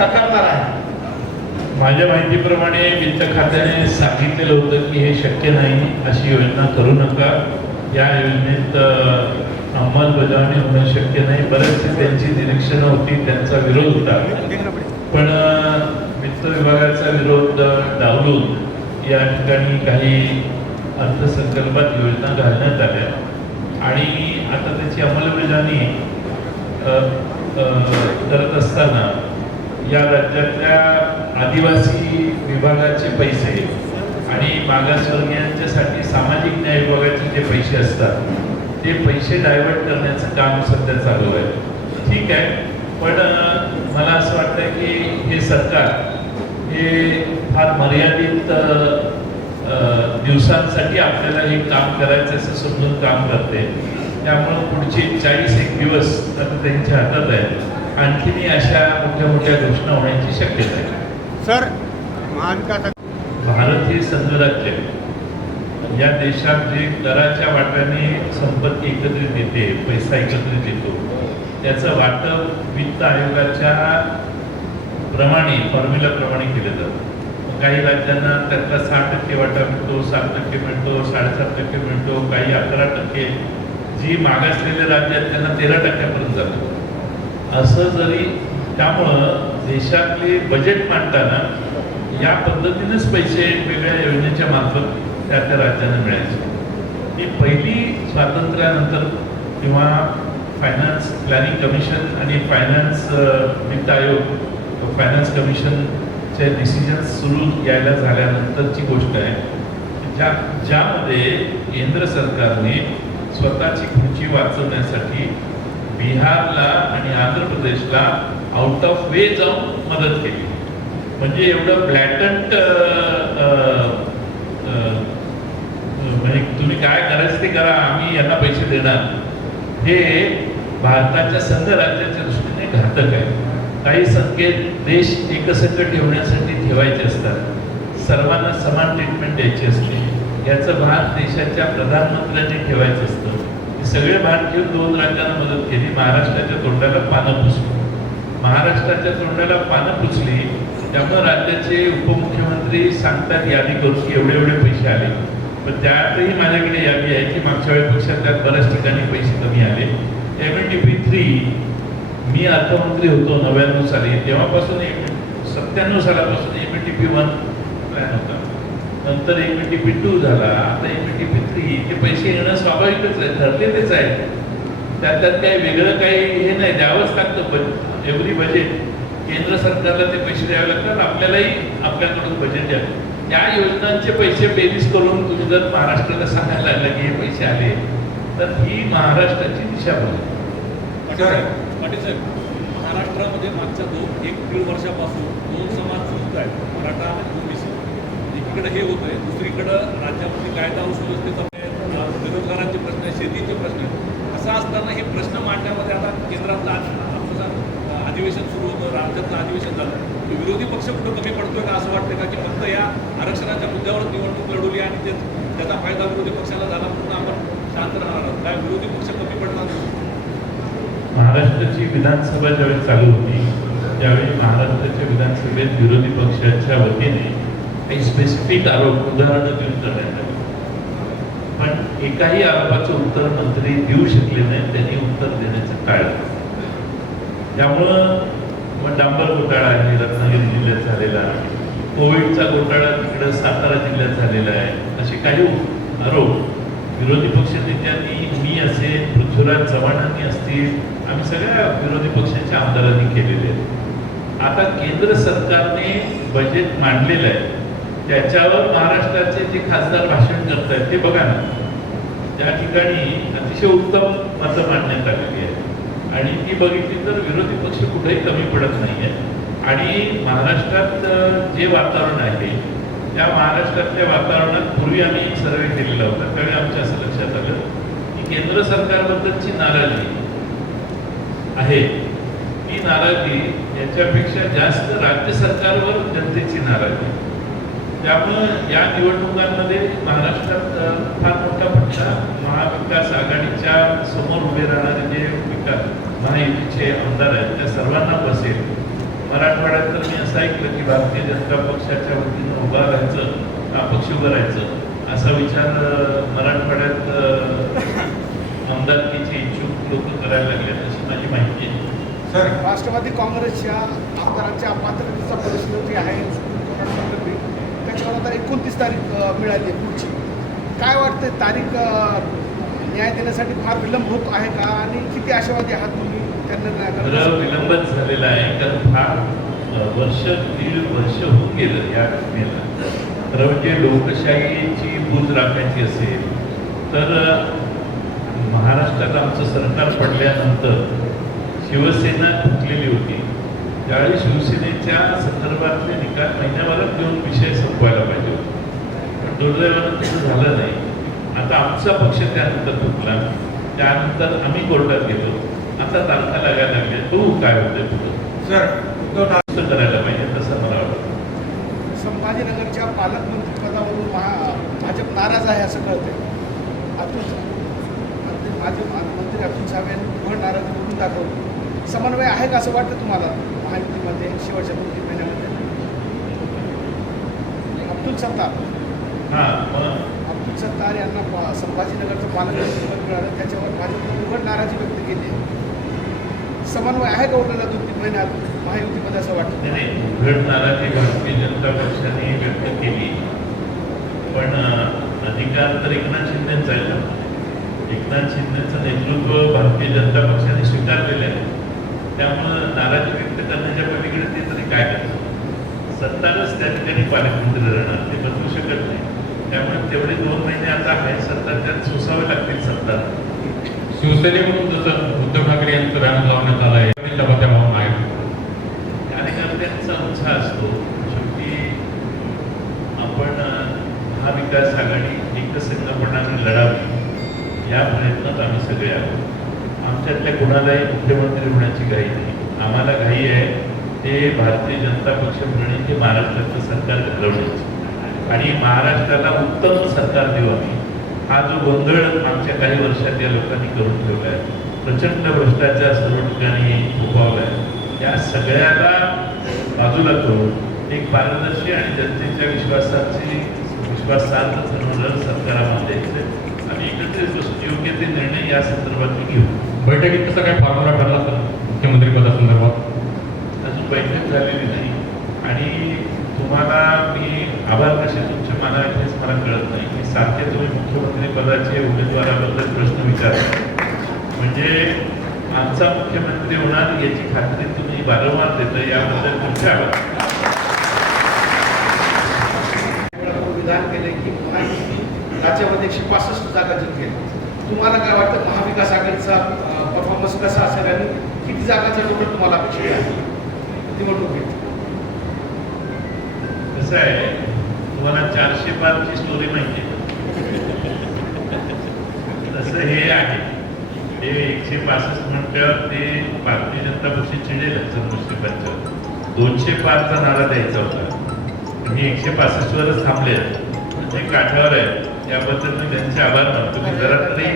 नाकारणार आहे. माझ्या माहितीप्रमाणे वित्त खात्याने सांगितलेलं होतं की हे शक्य नाही अशी योजना करू नका. या योजनेत अंमलबजावणी होणं शक्य नाही. बरेचसे त्यांची निरीक्षणं होती त्यांचा विरोध होता. पण वित्त विभागाचा विरोध डावलून या ठिकाणी काही अर्थसंकल्पात योजना घालण्यात आल्या. आणि आता त्याची अंमलबजावणी करत असताना या राज्यातल्या आदिवासी विभागाचे पैसे आणि मागासवर्गीयांच्यासाठी सामाजिक न्याय विभागाचे जे पैसे असतात ते पैसे डायव्हर्ट करण्याचं काम सध्या चालू आहे. ठीक आहे पण मला असं वाटतं की हे सरकार हे फार मर्यादित दिवसांसाठी आपल्याला हे काम करायचं असं समजून काम करते. त्यामुळं पुढचे चाळीस एक दिवस आता त्यांच्या हातात आहे. आणखीनही अशा मोठ्या मोठ्या घोषणा होण्याची शक्यता आहे. सर महाविकास भारत हे संघराज्य. या देशात जे कराच्या वाट्याने संपत्ती एकत्रित येते पैसा एकत्रित येतो त्याचं वाटप वित्त आयोगाच्या प्रमाणे फॉर्म्युलाप्रमाणे केलं जातं. काही राज्यांना त्यातला सहा टक्के वाटा मिळतो सात टक्के मिळतो साडेसात टक्के मिळतो काही अकरा टक्के. जी मागासलेले राज्य आहेत त्यांना तेरा टक्क्यापर्यंत जातो. असं जरी त्यामुळं देशातले बजेट मांडताना या पद्धतीनेच पैसे वेगवेगळ्या योजनेच्या मार्फत त्या त्या राज्यांना मिळायचे. ही पहिली स्वातंत्र्यानंतर किंवा फायनान्स प्लॅनिंग कमिशन आणि फायनान्स वित्त आयोग फायनान्स कमिशनचे डिसिजन सुरू यायला झाल्यानंतरची गोष्ट आहे. ज्या ज्यामध्ये केंद्र सरकारने स्वतःची खुर्ची वाचवण्यासाठी बिहारला आणि आंध्र प्रदेशला आउट ऑफ वे जाऊन मदत केली. म्हणजे एवढं ब्लॅटंट म्हणजे तुम्ही काय करायचं ते करा आम्ही यांना पैसे देणार. हे भारताच्या संघ राज्याच्या दृष्टीने घातक आहे. काही संकेत देश एकसंघ ठेवण्यासाठी ठेवायचे असतात. सर्वांना समान ट्रीटमेंट द्यायची असते. याचं भान देशाच्या प्रधानमंत्र्यांनी ठेवायचं असतं. सगळे भाग घेऊन दोन राज्यांना मदत केली. महाराष्ट्राच्या तोंडाला पानं पुसली. महाराष्ट्राच्या तोंडाला पानं पुसली त्यामुळे राज्याचे उपमुख्यमंत्री सांगतात यादी करून की एवढे एवढे पैसे आले. पण त्यातही माझ्याकडे यादी आहे की मागच्या वेळेपेक्षा त्यात बऱ्याच ठिकाणी पैसे कमी आले. M N T P three मी अर्थमंत्री होतो नव्याण्णव साली. तेव्हापासून एक सत्त्याण्णव सालापासून M N T P one plan होता. नंतर M N T P two झाला आता M N T P three ते पैसे येणं स्वाभाविकच आहे ठरलेलेच आहे. त्यात त्यात काही वेगळं काही हे नाही द्यावंच लागतं बज एव्हरी बजेट केंद्र सरकारला ते पैसे द्यावे लागतात आपल्यालाही आपल्याकडून बजेट द्यावं त्या योजनांचे पैसे बेरीज करून तुम्ही जर महाराष्ट्राला सांगायला लागलं की हे पैसे आले तर ही महाराष्ट्राची दिशाभूल आहे. पाटील साहेब पाटील साहेब महाराष्ट्रामध्ये मागच्या दोन एक दीड वर्षापासून दोन समाज सुरू आहेत मराठा आणि ओबीसी एकीकडे हे होत आहे दुसरीकडं राज्यामध्ये कायदा सुव्यवस्थेचा बेरोजगारांचे प्रश्न शेतीचे प्रश्न आहेत असं असताना हे प्रश्न मांडण्यामध्ये आता केंद्रातलं आमचं अधिवेशन सुरू होतं राज्यातलं अधिवेशन झालं. विरोधी पक्ष कुठं कमी पडतोय का असं वाटतं का? की फक्त या आरक्षणाच्या मुद्द्यावर निवडणूक लढवली आणि ते त्याचा फायदा विरोधी पक्षाला झाला म्हणून आपण शांत राहणार आहोत. काय विरोधी पक्ष कमी पडणार? महाराष्ट्राची विधानसभा ज्यावेळी चालू होती त्यावेळी महाराष्ट्राच्या विधानसभेत विरोधी पक्षाच्या वतीने काही स्पेसिफिक आरोप उदाहरणं देऊन करण्यात आली. पण एकाही आरोपाचं उत्तर मंत्री देऊ शकले नाही त्यांनी उत्तर देण्याचं टाळलं त्यामुळं मग डांबर घोटाळा आहे रत्नागिरी जिल्ह्यात झालेला कोविडचा घोटाळा तिकडं सातारा जिल्ह्यात झालेला आहे. असे काही आरोप विरोधी पक्ष नेत्यांनी मी असेल पृथ्वीराज चव्हाणांनी असतील आम्ही सगळ्या विरोधी पक्षांच्या आमदारांनी केलेले आहेत. आता केंद्र सरकारने बजेट मांडलेलं आहे. त्याच्यावर महाराष्ट्राचे जे खासदार भाषण करत आहेत ते बघा ना. त्या ठिकाणी अतिशय उत्तम मतं मांडण्यात आलेली आहे आणि ती बघितली तर विरोधी पक्ष कुठेही कमी पडत नाही आहे आणि महाराष्ट्रात जे वातावरण आहे त्या महाराष्ट्रातल्या वातावरणात पूर्वी आम्ही सर्वे केलेला होता. त्यावेळी आमच्या असं लक्षात आलं की केंद्र सरकारबद्दलची नाराजी आहे. ती नाराजी याच्यापेक्षा जास्त राज्य सरकारवर जनतेची नाराजी त्यामुळं या निवडणुकांमध्ये महाराष्ट्रात फार मोठा फटका महाविकास आघाडीच्या समोर उभे राहणारे जे विकास महायुतीचे आमदार आहेत त्या सर्वांना बसेल. मराठवाड्यात तर मी असं ऐकलं की भारतीय जनता पक्षाच्या वतीनं उभा राहायचं अपक्ष उभं राहायचं असा विचार मराठवाड्यात आमदारकीचे इच्छुक लोक करायला लागले अशी माझी माहिती आहे. सर. राष्ट्रवादी काँग्रेसच्या आमदारांच्या अपात्रतेचा परिस्थिती जी आहे सुप्रीम कोर्टात संदर्भी त्याच्यावर आता एकोणतीस तारीख मिळाली आहे पुढची. काय वाटतं तारीख न्याय देण्यासाठी फार विलंब होत आहे का? आणि किती आशावादी आहात तुम्ही त्यांना विलंबच झालेला आहे कारण फार वर्ष दीड वर्ष होऊन गेलं या घटनेला. तर म्हणजे लोकशाहीची बूज राखायची असेल तर महाराष्ट्रात आमचं सरकार पडल्यानंतर शिवसेना फुटलेली होती. त्यावेळी शिवसेनेच्या संदर्भातले निकाल महिन्याभरात घेऊन विषय संपवायला पाहिजे पण दुर्दैवानं तसं झालं नाही. आता आमचा पक्ष त्यानंतर फुटला त्यानंतर आम्ही कोर्टात गेलो. आता तारखा लागायला लागल्या. तो काय होतंय पुढं? सर उद्धव करायला पाहिजे तसं मला वाटतं. संभाजीनगरच्या पालकमंत्री पदावरून भाजप नाराज आहे असं कळतंय. अतुल भाजप मंत्री अतुल सावे यांनी नाराजी करून दाखवली. समन्वय आहे का असं वाटतं तुम्हाला? महायुतीमध्ये शेवटच्या दोन तीन महिन्यामध्ये अब्दुल सत्तार. हां अब्दुल सत्तार यांना संभाजीनगरचं पालकमंत्री पद मिळालं. त्याच्यावर भाजपने उघड नाराजी व्यक्त केली. समन्वय आहे का उरलेल्या दोन तीन महिन्यात? महायुतीमध्ये असं वाटतं. नाही, उघड नाराजी भारतीय जनता पक्षाने व्यक्त केली. पण अधिकार तर एकनाथ शिंदेचा आहे. एकनाथ शिंदेचं नेतृत्व भारतीय जनता पक्षाने स्वीकारलेलं आहे. त्यामुळं नाराजी व्यक्त करण्याच्या पलीकडे ते तरी काय करतात? सत्तारच त्या ठिकाणी पालकमंत्री राहणार ते बदलू शकत नाही. त्यामुळे तेवढे दोन महिने आता आहे सत्ता त्यात सोसावे लागतील सत्ता. शिवसेनेकडून जसं उद्धव ठाकरे यांचं बॅनर लावण्यात आलं आहे भावना आहेत कार्यकर्त्यांचा उत्साह असतो. शेवटी आपण महाविकास आघाडी एकसंघपणाने लढावी या प्रयत्नात आम्ही सगळे आहोत. आमच्यातल्या कुणालाही मुख्यमंत्री होण्याची घाई नाही. आम्हाला घाई आहे ते भारतीय जनता पक्ष म्हणणे ते महाराष्ट्राचं सरकार घालवण्याचं. आणि महाराष्ट्राला उत्तम सरकार देऊ आम्ही. हा जो गोंधळ मागच्या काही वर्षात या लोकांनी करून ठेवला आहे. प्रचंड भ्रष्टाचार सर्व ठिकाणी उभावला आहे. या सगळ्याला बाजूला करून एक पारदर्शी आणि जनतेच्या विश्वासाची विश्वासार्थ ठरवणारं सरकार आम्हाला आम्ही एकत्रित बसून योग्य ते निर्णय या संदर्भात घेऊ. बैठकीत कसा काय फॉर्म्युला ठरला सर मुख्यमंत्री पदासंदर्भात? अजून बैठक झालेली नाही. आणि तुम्हाला मी आभार कसे तुमचे मला हेच मला कळत नाही. की सारखे तुम्ही मुख्यमंत्री पदाचे उमेदवाराबद्दल प्रश्न विचारता म्हणजे आमचा मुख्यमंत्री होणार याची खात्री तुम्ही वारंवार देता याबद्दल तुमचे आभार. वेळा विधान केले की राज्यामध्ये एकशे पासष्ट जागा जिंकेल. तुम्हाला काय वाटतं? महाविकास आघाडीचा परफॉर्मन्स कसा असेल आणि किती जागाचा टोटल तुम्हाला अपेक्षित आहे? निवडणुकीत कसं आहे? तुम्हाला चारशे पारची स्टोरी माहिती तसं हे आहे. ते एकशे पासष्ट म्हटल्यावर ते भारतीय जनता पक्ष चिडेलच चंद्रशेखरच्या दोनशे पाचचा नारा द्यायचा होता. मी एकशे पासष्ट वरच थांबले ते काठावर आहे त्याबद्दल मी त्यांचे आभार मानतो. की जरा तरी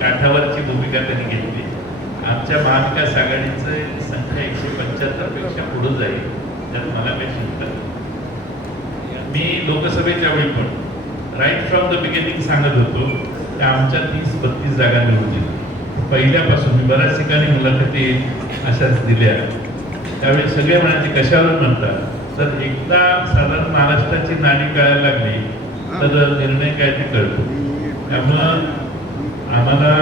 काठावरची भूमिका त्यांनी घेतली. आमच्या महाविकास आघाडीचं संख्या एकशे पंच्याहत्तरपेक्षा पेक्षा पुढे जाईल त्यात मला काही चिंता मी लोकसभेच्या वेळी पण राईट फ्रॉम द बिगिनिंग सांगत होतो की आमच्या तीस बत्तीस जागा निवडतील पहिल्यापासून मी बऱ्याच ठिकाणी मुलाखती अशाच दिल्या. त्यावेळी सगळे म्हणायचे कशावर म्हणतात तर एकदा साधारण महाराष्ट्राची नाणी कळायला लागली तर निर्णय काय ते कळतो. त्यामुळं आम्हाला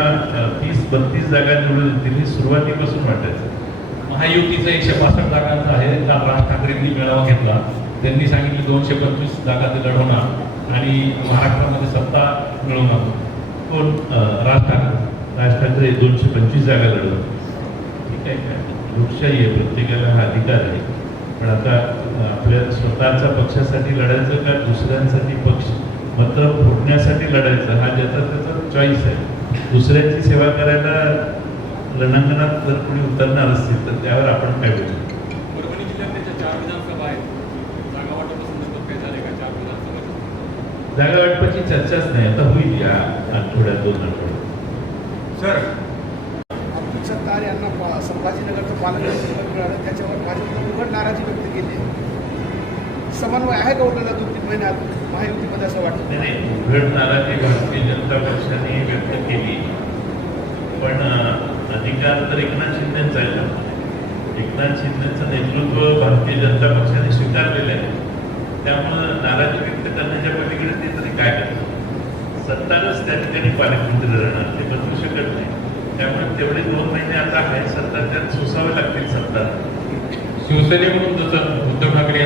तीस बत्तीस जागा निवडून येतील हे सुरुवातीपासून वाटायचं. महायुतीचं एकशे पासष्ट जागांचं आहे राज ठाकरेंनी मेळावा घेतला. त्यांनी सांगितले दोनशे पंचवीस जागा ते लढवणार आणि महाराष्ट्रामध्ये सत्ता मिळवणार. कोण? राज ठाकरे. राज ठाकरे दोनशे पंचवीस जागा लढवत ठीक आहे काय लोकशाही आहे प्रत्येकाला हा अधिकार आहे. पण आता आपल्या स्वतःच्या पक्षासाठी लढायचं का दुसऱ्यांसाठी पक्ष? मतं फोडण्यासाठी लढायचं हा ज्याचा त्याचा चॉईस आहे. दुसऱ्याची सेवा करायला रणांगणात जर कोणी उतरणार असतील तर त्यावर आपण काय बोलू? परभणी जिल्ह्यात चार विधानसभा आहेत. जागा वाटपासून काय झाले का? चार विधानसभा जागा वाटपाची चर्चाच नाही. आता होईल या आठवड्यात दोन आठवड्यात. सर अब्दुल सत्तार यांना संभाजीनगरचं पालकमंत्री पद मिळालं. त्याच्यावर भाजपनं उघड नाराजी व्यक्त केली समन्वय आहे का तीन महिन्यात महायुतीमध्ये असं वाटतं. नाही नाही उघड नाराजी भारतीय जनता पक्षाने व्यक्त केली. पण अधिकार तर एकनाथ शिंदेचा आहे एकनाथ शिंदेचं नेतृत्व भारतीय जनता पक्षाने स्वीकारलेलं आहे. त्यामुळं नाराजी व्यक्त करण्याच्या पलीकडे ते तरी काय करतात? सत्तारच त्या ठिकाणी पालकमंत्री राहणार ते बदलू शकत नाही. त्यामुळे तेवढे दोन महिने आता आहे सत्ता त्यात सोसावे लागतील सत्ता शिवसेनेकडून जसं उद्धव ठाकरे